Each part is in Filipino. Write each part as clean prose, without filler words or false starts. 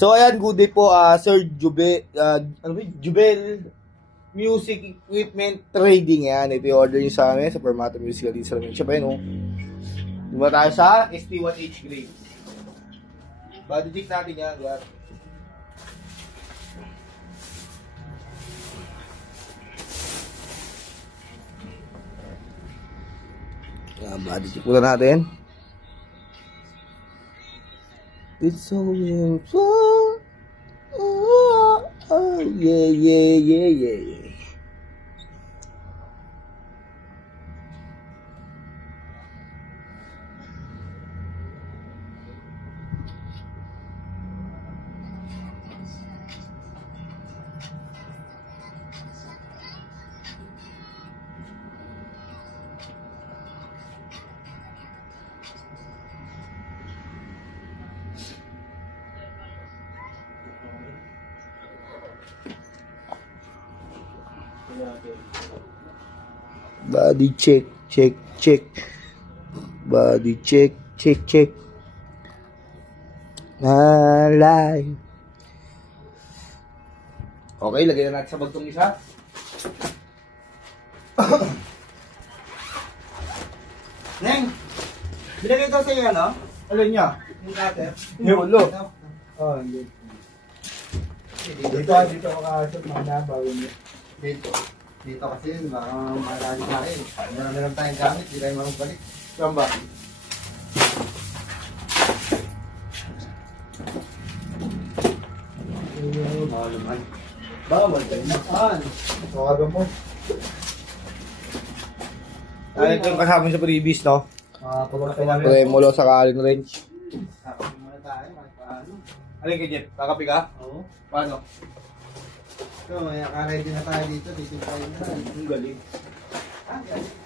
So ayan, good day po Sir Jubel Music Equipment Trading. Yan, ito yung order nyo sa amin sa Permata Musical Instrument Shop. Ayan, diba tayo sa ST1H grade. Body check natin yan. Yan. Yan, body check muna natin. It's so beautiful. Oh, yeah, yeah, yeah, yeah. Body check, check, check. Body check, check, check. Live. Okay, lagay na natin sa bagtong isa. Neng, bilagay ito sa iyo, no? Alin niya? Yung cutter? Yung ulo. Oh, hindi. Dito makakasot mga bago niya. Dito kasi marami na rin. Marami lang tayong gamit, hindi tayo marunong balik. Saan ba? Bawal naman. Bawal tayo naman. Tawagan mo. Ito yung kasama sa previous, no? Pagod ka lang. Tremolo sa Allen wrench. Kakapin muna tayo, paano? Alin ka, Jeff? Kakapi ka? Oo. Paano? So, naka-ready na tayo dito. Dito tayo na. Ang galing. Galing.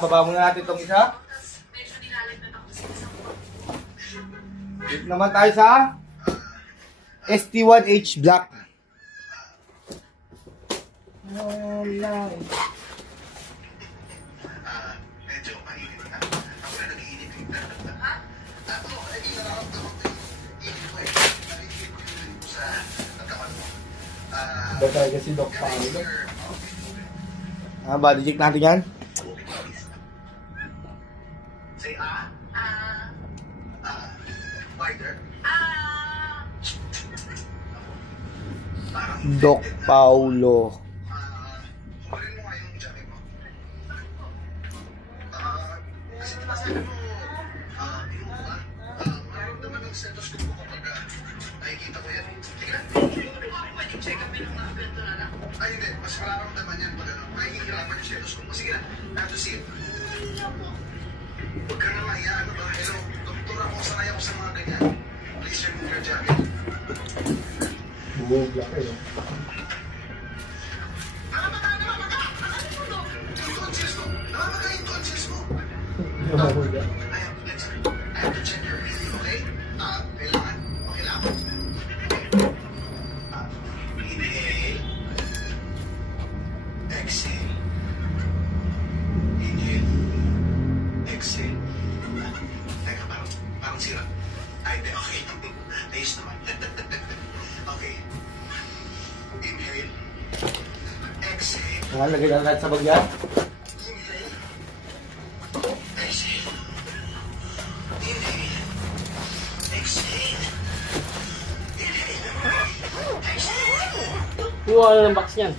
Baba muna natin itong isa. Dito naman tayo sa ST1H Black. Batay kasi Doc Paolo. Body check natin yan. Say wider. Doc Paulo. Kunin mo nga yung jacket mo. Kasi diba sabi mo, yung ba? Maramdaman ng stethoscope ko kapag nakikita ko yan. Sige na. Pwede check up yung mga ganito na lang. Ay hindi, mas mararamdaman yan pag nakikihirapan yung stethoscope mo. Sige na, have to see it. Huwag ka na maya, ano ba? Hello, doktor ako, sanay ako sa mga ganyan. Please remove your jacket. Bugla kayo. Yung conscious mo! Namamaga yung conscious mo! Bugla. I have to check your breathing, okay? Kailangan, okay lang. Inhale. Exhale. Inhale. Exhale. Teka, parang sira. Ay, hindi, okay. Ayos naman. Okay. Inhale. Exhale. Lagay lang natin sa bagyan. Inhale. Exhale. Inhale. Exhale. Inhale. Exhale. Kuha na ng box niyan.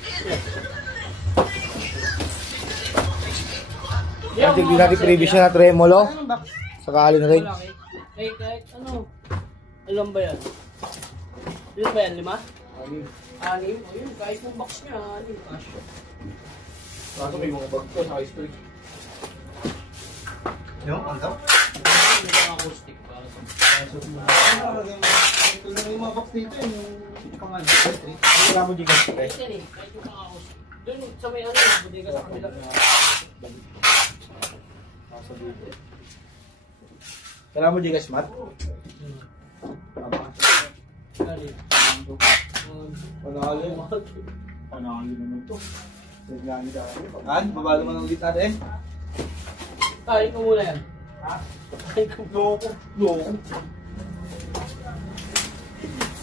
Tignan natin previous na Tremolo. Sa Allen wrench. Kahit ano? Alam ba yan? Ilan ba yan? 5? 6? O yun, kahit yung box niya, 6 cash. Kaso may mga bag ko sa high school. Yung, ano? may pang-acoustic para sa pasok mo. Ito na yung mga box dito yung pangalan. Wala mo dito. Kahit yan eh, kahit yung pang-acoustic. Doon sa may ano, bodega sa kabila. Kailangan mo dito smart? Ano yun? Panalo naman to. Han, babalo mo ng ulit natin. Kain ko muna yan. Ha? Kain ko. Loko.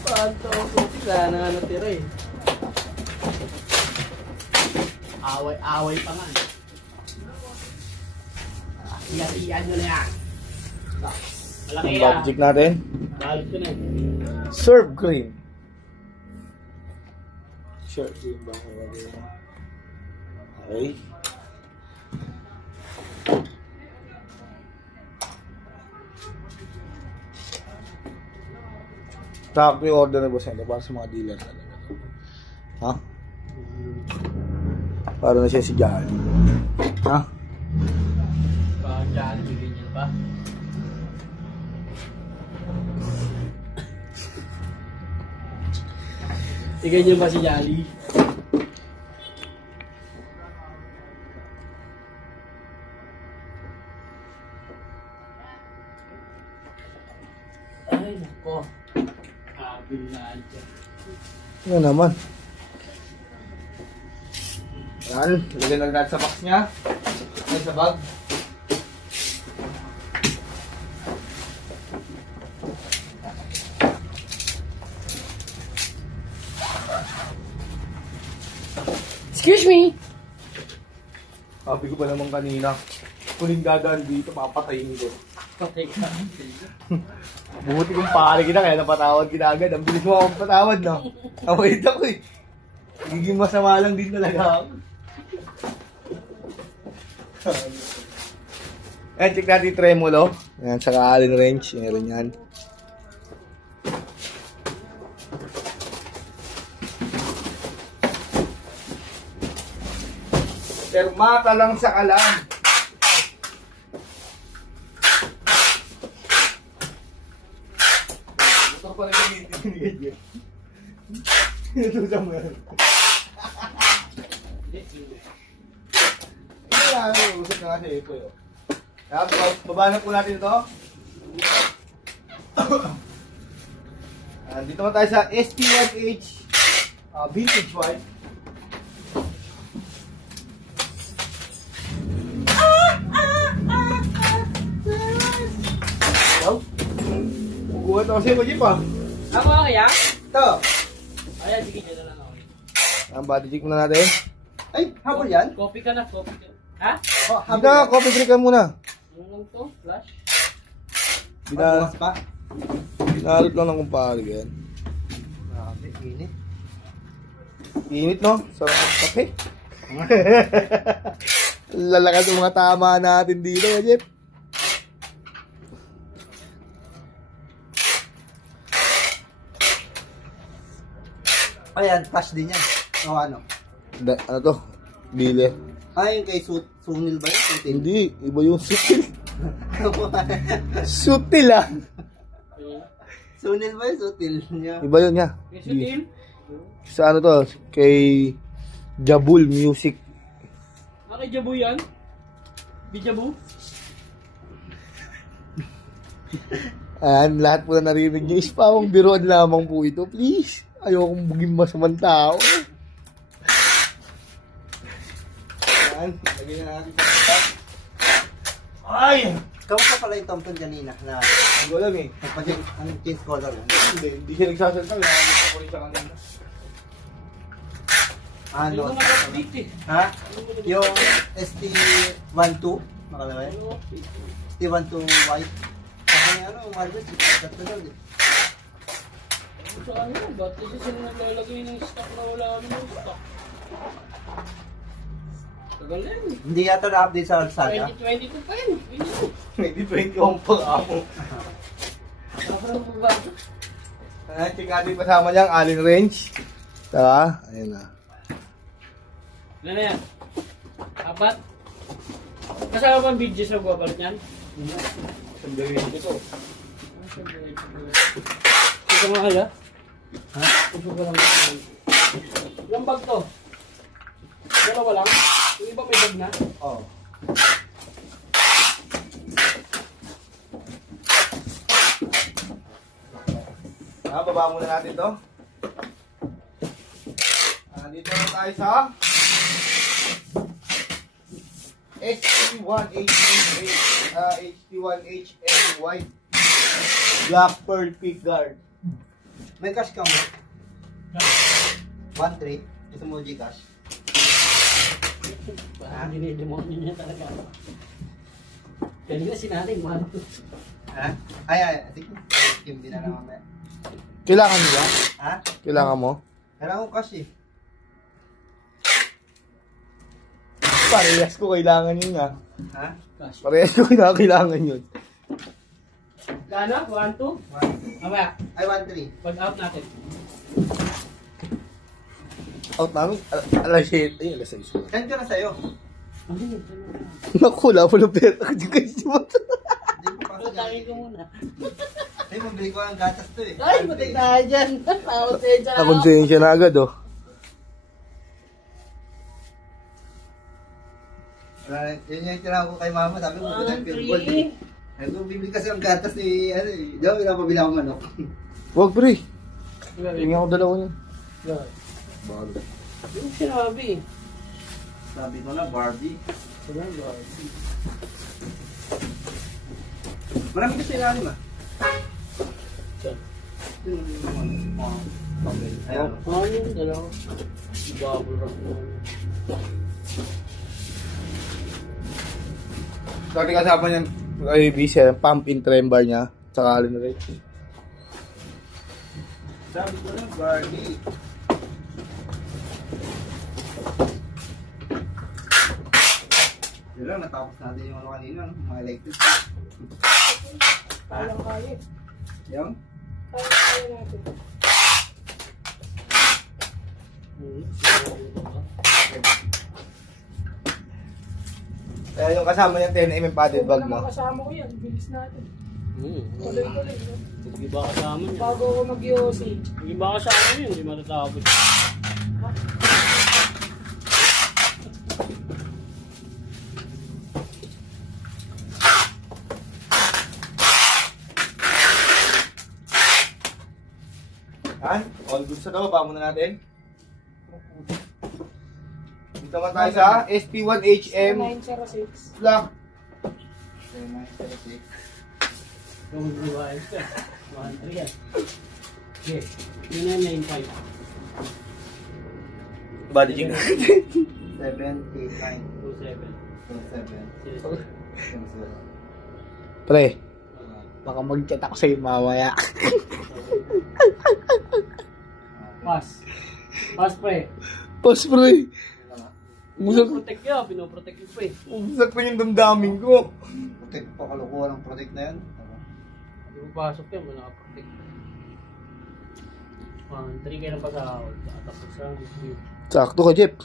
Paanto ako. Sana nga natira eh. Away pa nga. Iyan nyo na yan. Malaki Ang yan. budget natin. Galit ko na eh. Serve cream. Serve cream ba? Okay. Tapos yung order na boss nila para sa mga dealer talaga. Ha? Para na siya si Jal. Ha? Bakit dyan? Bigyan niyo pa? Bigyan niyo ba si Jolly? Ay, nako. Kabil na dyan. Yan naman. Yan. Lagyan lang natin sa box niya. Ay, sa bag. Excuse me! Sabi ko pa naman kanina, kuling dadaan dito, papatayin ko. Okay ka. Buti kong pare kita, kaya napatawad kita agad. Ang bilis mo akong patawad, no? Await ako eh. Nagiging masama lang din talaga ako. Ayan, check natin yung tremolo. Ayan, saka Allen wrench. Meron yan. Permata lang sa kalan. Ito pa rin yung ganyan. Ito mo yan. Ito usap na nga siya ito yun. Baba na po natin ito. Dito naman tayo sa ST1H vintage white. Bukuhan ako sa'yo, Jeep ah. Ako kaya? Ito. Ayan, sige dyan na lang ako. Ang body check muna natin. Ay, habol yan? Copy ka na, copy ka. Ha? Oh, Hindi na, coffee break ka muna. Ano lang to? Flash? Bukas pa? Binalot lang ng kumpare yan. Grabe, init. Init no? Sarap ng kape. Lalakas yung mga tama natin dito, Jeep. Ayan, flash din yan. O ano? Ano to? Dealer. Ay, yung kay Sunil ba yun? Sutil. Hindi, iba yung sutil. Sutil ah. Sunil ba yun? Sutil niya. Iba yun niya. May sutil? Sa ano to? Kay Jabul Music. Kay Jabu yan? Di Jabu? Ayan, lahat po na narinig niyo is pawang biroan lamang po ito. Please. Ayokong buging masamang tao. Ayan, lagyan na natin sa top. Ay! Kamusta pala yung Thompson kanina na Hindi ko alam eh. nagpa-change ang change color yan? Hindi siya nagsasalta. Nakakita ko rin siya kanina. Hindi Ano? ko nag-update eh. Ha? Yung ST12 nakalagay? Ano? ST12 white. Kasi ano, yung wireless, tatlo eh. Sa ano? Ba't kasi sila naglalagay ng stock na wala kami ng stock? Tagal yan. Hindi yata na-update sa Alsada. 2022 pa yun. 2020 ang pang-amo. Sobrang bago. Ayan, check natin kasama niyang Allen wrench. Tara, ayun na. Ano na yan? Apat? Kasama ba ang video sa guwabalit yan? Gawin ko to. Ito nga kaya? Ha? Ito ko lang. Ilang bag to? Dalawa lang? Yung iba may bag na? Oo. Baba muna natin to. Dito na tayo sa HT1HM White Black Pearl Pick Guard. May cash ka mo? 1-3. Ito mo Gcash. Parang dinidemonyo niya talaga. Kanina sinaling, man. Ha? Ay. Sige. Kim din na lang mamaya. Kailangan mo ba? Ha? Kailangan mo? Kailangan ko cash eh. Parehas ko kailangan yun ah. Ha? Parehas ko kailangan yun. Gano? 1-2? Mamaya, Ay, 1-3. pag out natin. Out namin, alas 7. Ay, alas 6. Send ko na sa'yo. Naku, wala pa ng pera ko dyan guys. Hindi ko pa Pagkain ko muna. Ay, mabili ko ng gatas to eh. Ay, matay tayo dyan. Nakonsensya na ako. Nakonsensya na agad oh. Yun yung tinawag ko kay mama. Sabi ko, buta yung 1-3. pinball eh. Sabi ko, bibili kasi ng gatas ni, ano eh. Diyan, pinapabili ako manok. Huwag pre. Tingnan ko dalawa niyan. Yung sinabi. Sabi ko na, Barbie. Marami kasi ilalim ah. Ayan. Ano yung dalawa? Bubble wrap mo. Dati kasama niyan, ay busy, pump in trembar niya. Tsaka alin na rin. Sabi ko na, Barbie. Yun lang, natapos natin yung ano kanina, no? Mga electric. Kaya. Yung? Kaya natin. Kaya yung kasama niya 10mm padded bag mo. Kasama ko yan, bilis natin. Tuloy-tuloy. No? Sige ba kasama niya? Bago ako mag-UOC. Sige ba kasama niya? Hindi matatapos. Han, all good sa baba muna natin. Dito naman tayo sa ST1HM 906. Black. 936. Kung mag-revise ka. 1-3 yan. Okay. Yun na 9-5. Body jig. 7, 8, 9, 2-7. 7. Pre, baka mag-chat ako sa'yo mamaya. Pass. Pass pre. Pas pre. Umusak Pinoprotect yun. Pinoprotect yun pre. umusak pa yung damdamin ko. Protect pa, kalukuha ng protect na yan. Hindi mo pasok yan. Wala ka protect. 1-3 kayo ng pasahod. Tapos sa Sakto ka, Jeff.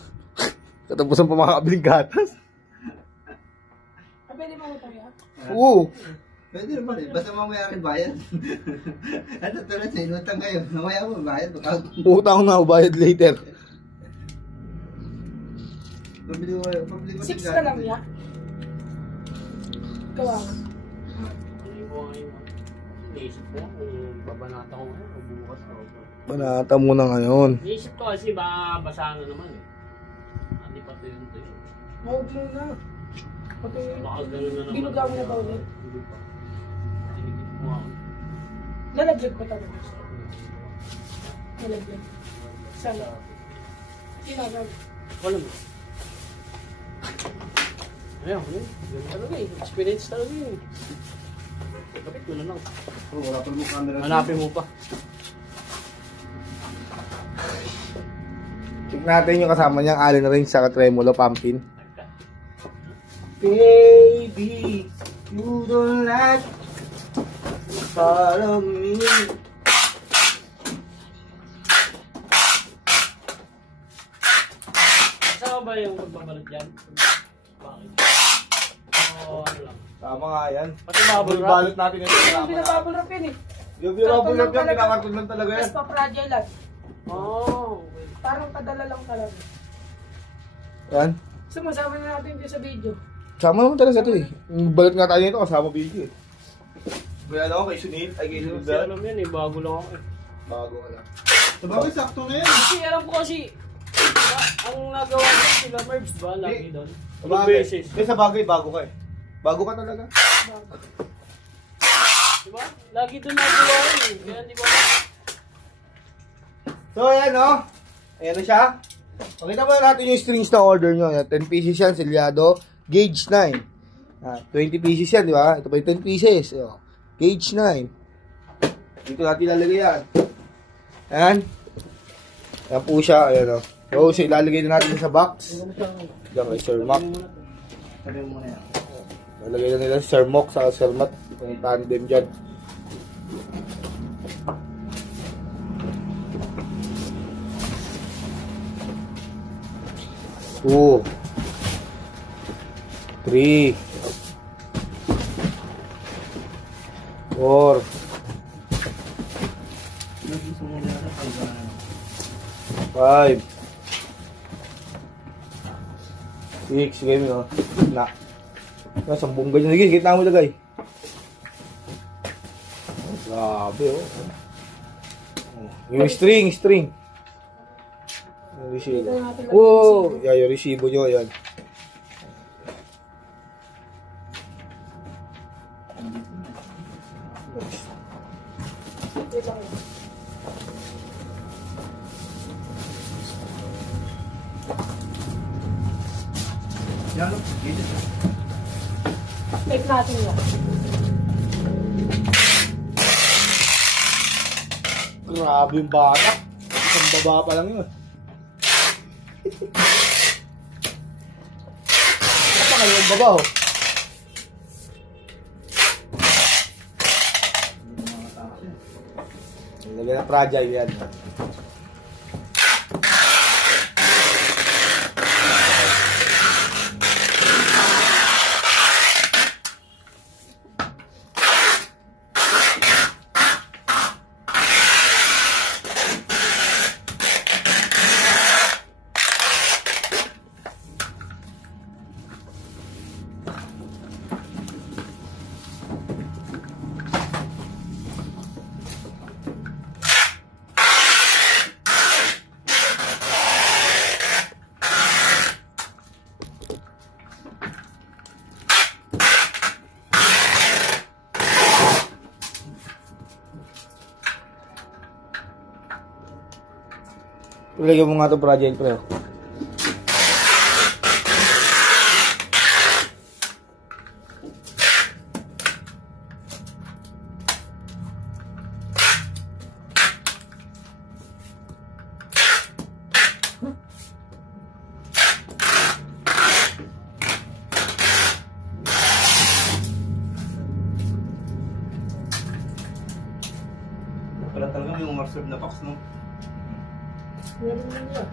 Katapusan pa makakabiling gatas. Pwede ba ito ya? Oo. Pwede naman eh, basta mamaya rin bayad. Ano tulad sa inutang ngayon, mamaya mo bayad. Utang na ako, bayad later. Pabili ko 6 ka lang ya? Kawawa. Hindi ko ngayon. Naisip ko. Babanata ko ngayon. O bukas o. Banata mo na ngayon. Naisip ko kasi baka basa na naman eh. Hindi pa to yun to yun. Huwag mo na. Pati Baka gano'n na naman. binugaw mo na ba ulit? Hindi pa. Tinigit mo ako. Lalaglag ko talaga. Lalaglag. Sana. Sinagag. Wala mo. Ayaw, ganun talaga eh. Experience talaga eh. Kapit mo na lang. Wala pa mo camera. Hanapin mo pa. Check natin yung kasama niyang allen ring sa tremolo pumpkin. Baby, you don't like follow me. Kasama ba yung magbabalot dyan? Bakit? O ano lang? Tama nga yan. Pati bubble wrap. Balot natin ito. Yung binabubble wrap yun eh. Yung binabubble wrap yan, pinakarton lang talaga yan. Tapos pa-fragile lang. Oh, okay. Parang padala lang talaga. Yan. Sumasama na natin dito sa video. Sama naman talaga ito eh. Yung balot nga tayo nito, kasama video eh. Kaya ano, kay Sunil, ay kay Sunil. Kasi alam yan eh, bago lang ako eh. Bago ka lang. Sabagay, sakto na yan. Kasi alam ko kasi, diba, ang nagawa ko sila Merbs ba, lagi doon? Ilang Bagay. beses. Hindi, sa bagay, bago ka eh. Bago ka talaga. Diba? Lagi doon nagawa ko eh. Kaya di ba? So, ayan o. Ayan na siya. Pakita mo na natin yung strings na order nyo. 10 pieces yan, selyado. Gauge 9. 20 pieces yan, di ba? Ito pa yung 10 pieces. Ayan. Gauge 9. Dito natin ilalagay yan. Ayan. Ayan po siya. Ayan o. So, ilalagay na natin sa box. Diyan kay Sir Mac. Sabi mo muna yan. Ilalagay na nila si Sir Mock sa Sir Matt. Yung tandem dyan. Two. 3. 4. 5. 6. Sige mo. Na. Nasang bunga dyan. Sige, kita mo lagay. Grabe oh. Yung string. Yung resibo. Oh, yeah, yung resibo nyo, yan. Yan, dito. Take natin yan. Grabe yung bata. Isang baba pa lang yun. Apa kayo yung baba oh? Lagyan na fragile yan. Ilagay mo nga ito fragile pre. Wala talaga may umarserve na box, no? Meron na niya.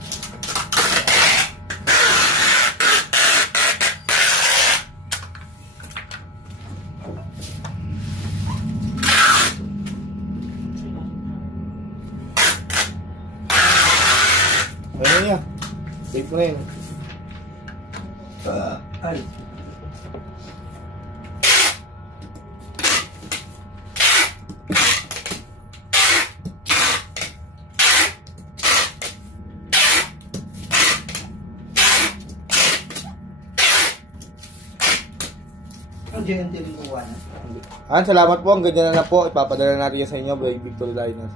Ayun niya. Take mo na yun. Ay. Ang GNT rin kuha na. Salamat po. Ang ganyan na po. Ipapadala natin yan sa inyo. Brave Victory Diners.